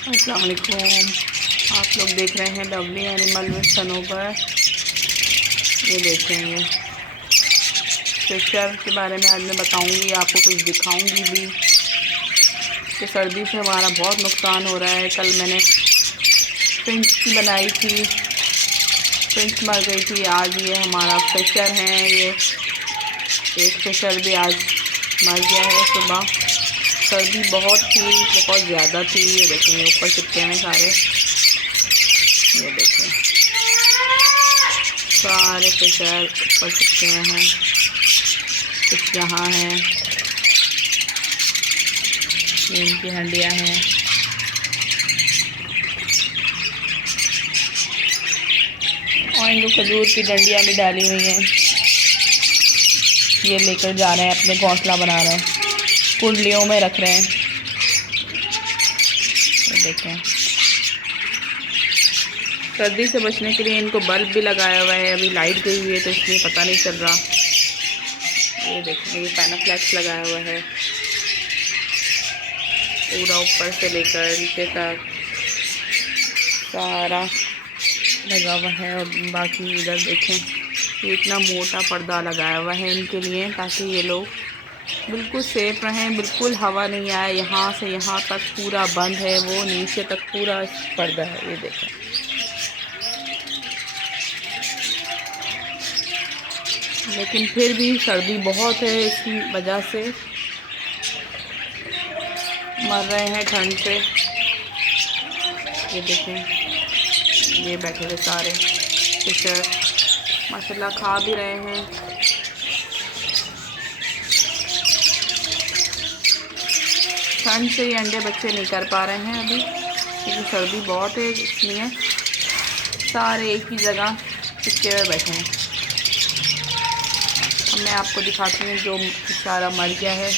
अस्सलाम वालेकुम। आप लोग देख रहे हैं लवली एनिमल विद सनोबर। ये देखें, ये फिशर के बारे में आज मैं बताऊंगी, आपको कुछ दिखाऊंगी भी कि सर्दी से हमारा बहुत नुकसान हो रहा है। कल मैंने फिंच की बनाई थी, फिंच मर गई थी। आज ये हमारा फिशर हैं, ये एक फिशर भी आज मर गया है सुबह। सर्दी बहुत थी, बहुत ज़्यादा थी। ये देखें, ये ऊपर चिपके हैं सारे, ये देखें सारे फिशर ऊपर चिपके हैं। कुछ यहाँ हैं, ये इनकी हंडियाँ हैं। और इनको खजूर की डंडियाँ भी डाली हुई हैं। ये लेकर जा रहे हैं, अपने घोंसला बना रहे हैं, कुंडलियों में रख रहे हैं। ये देखें, सर्दी से बचने के लिए इनको बल्ब भी लगाया हुआ है। अभी लाइट गई हुई है तो इसलिए पता नहीं चल रहा। ये देखें, ये पैनाफ्लेक्स लगाया हुआ है पूरा ऊपर से लेकर नीचे तक सारा लगा हुआ है। और बाकी इधर देखें, ये इतना मोटा पर्दा लगाया हुआ है इनके लिए, ताकि ये लोग बिल्कुल सेफ रहें, बिल्कुल हवा नहीं आए। यहाँ से यहाँ तक पूरा बंद है, वो नीचे तक पूरा पर्दा है। ये देखें, लेकिन फिर भी सर्दी बहुत है, इसकी वजह से मर रहे हैं ठंड से। ये देखें, ये बैठे हुए सारे फिशर माशाल्लाह खा भी रहे हैं। ठंड से ये अंडे बच्चे नहीं कर पा रहे हैं अभी, क्योंकि सर्दी बहुत है, इसलिए सारे एक ही जगह चिपके हुए बैठे हैं। अब मैं आपको दिखाती हूँ जो सारा मर गया है।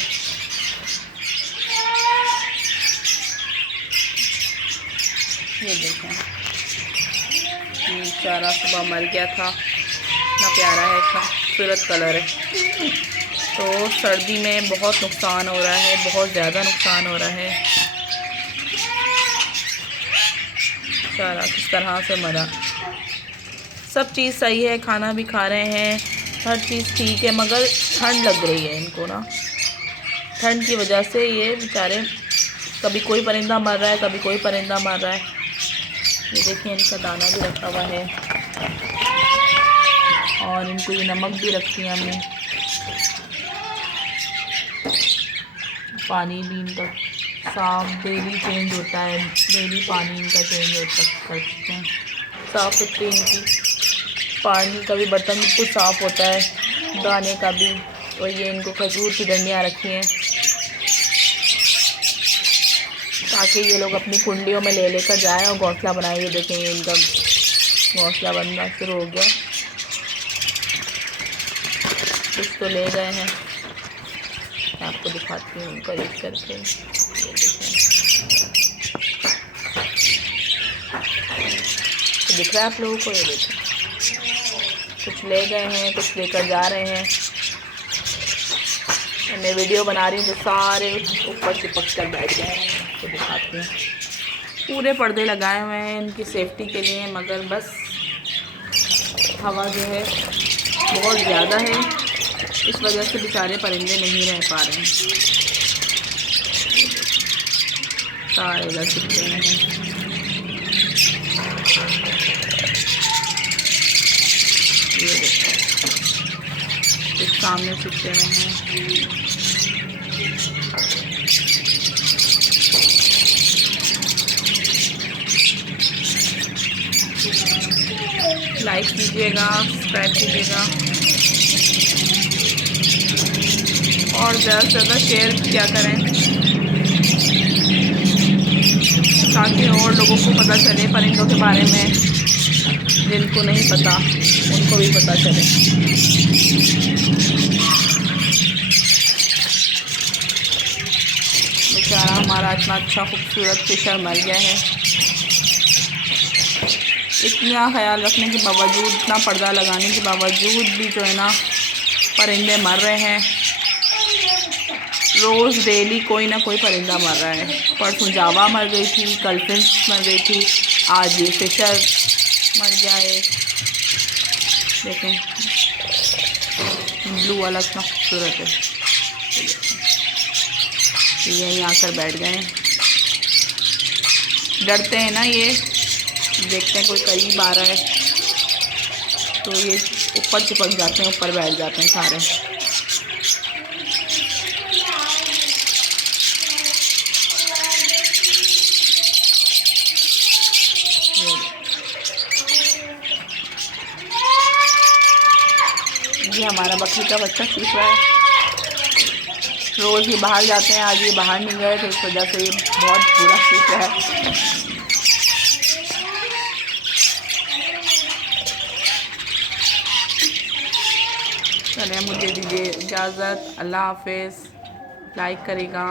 ये देखें, ये चारा सुबह मर गया था, इतना प्यारा है, इतना खूबसूरत कलर है। तो सर्दी में बहुत नुकसान हो रहा है, बहुत ज़्यादा नुकसान हो रहा है। चारा किस तरह से मरा। सब चीज़ सही है, खाना भी खा रहे हैं, हर चीज़ ठीक है, मगर ठंड लग रही है इनको ना। ठंड की वजह से ये बेचारे, कभी कोई परिंदा मर रहा है, कभी कोई परिंदा मर रहा है। ये देखिए, इनका दाना भी रखा हुआ है और इनको ये नमक भी रखी है हमने। पानी भी इनका साफ डेली चेंज होता है, डेली पानी इनका चेंज होता करते हैं। साफ़ सुथरी इनकी पानी का भी बर्तन बिल्कुल साफ़ होता है, दाने का भी। और ये इनको खजूर की डंडियाँ रखी हैं ताकि ये लोग अपनी कुंडियों में ले लेकर जाएं और घोंसला बनाएं। ये देखें, इनका घोंसला बनना शुरू हो गया, कुछ तो ले गए हैं। आपको दिखाती हूँ करीब करके। ये देखें, तो दिख रहा है आप लोगों को? ये देखें, कुछ ले गए हैं, कुछ लेकर जा रहे हैं। मैं वीडियो बना रही हूँ तो सारे ऊपर चिपक कर बैठ गए हैं। तो दिखाती हूँ, पूरे पर्दे लगाए हुए हैं इनकी सेफ्टी के लिए, मगर बस हवा जो है बहुत ज़्यादा है, इस वजह से बेचारे परिंदे नहीं रह पा रहे हैं। सारे इधर चिपके हुए हैं। ये देखो, कुछ सामने चिपके हुए हैं। लाइक कीजिएगा, सब्सक्राइब कीजिएगा और ज़्यादा से ज़्यादा शेयर किया करें, ताकि और लोगों को पता चले परिंदों के बारे में, जिनको नहीं पता उनको भी पता चले। बेचारा हमारा इतना अच्छा खूबसूरत फिशर मर गया है। इतना ख्याल रखने के बावजूद, इतना पर्दा लगाने के बावजूद भी जो है ना, परिंदे मर रहे हैं। रोज़ डेली कोई ना कोई परिंदा मर रहा है। परसों जावा मर गई थी, कल फिंच मर गई थी, आज ये फिशर मर गया है। देखें ब्लू वाला कितना खूबसूरत है। ये यहीं आकर बैठ गए हैं। डरते हैं ना ये, देखते हैं कोई करीब आ रहा है तो ये ऊपर चिपक जाते हैं, ऊपर बैठ जाते हैं सारे। ये हमारा बकरी का बच्चा सीख रहा है। रोज़ ये बाहर जाते हैं, आज ये बाहर नहीं गए तो इस वजह से ये बहुत बुरा सीख रहा है। चलिए मुझे दीजिए इजाज़त। अल्लाह हाफिज़। लाइक करेगा।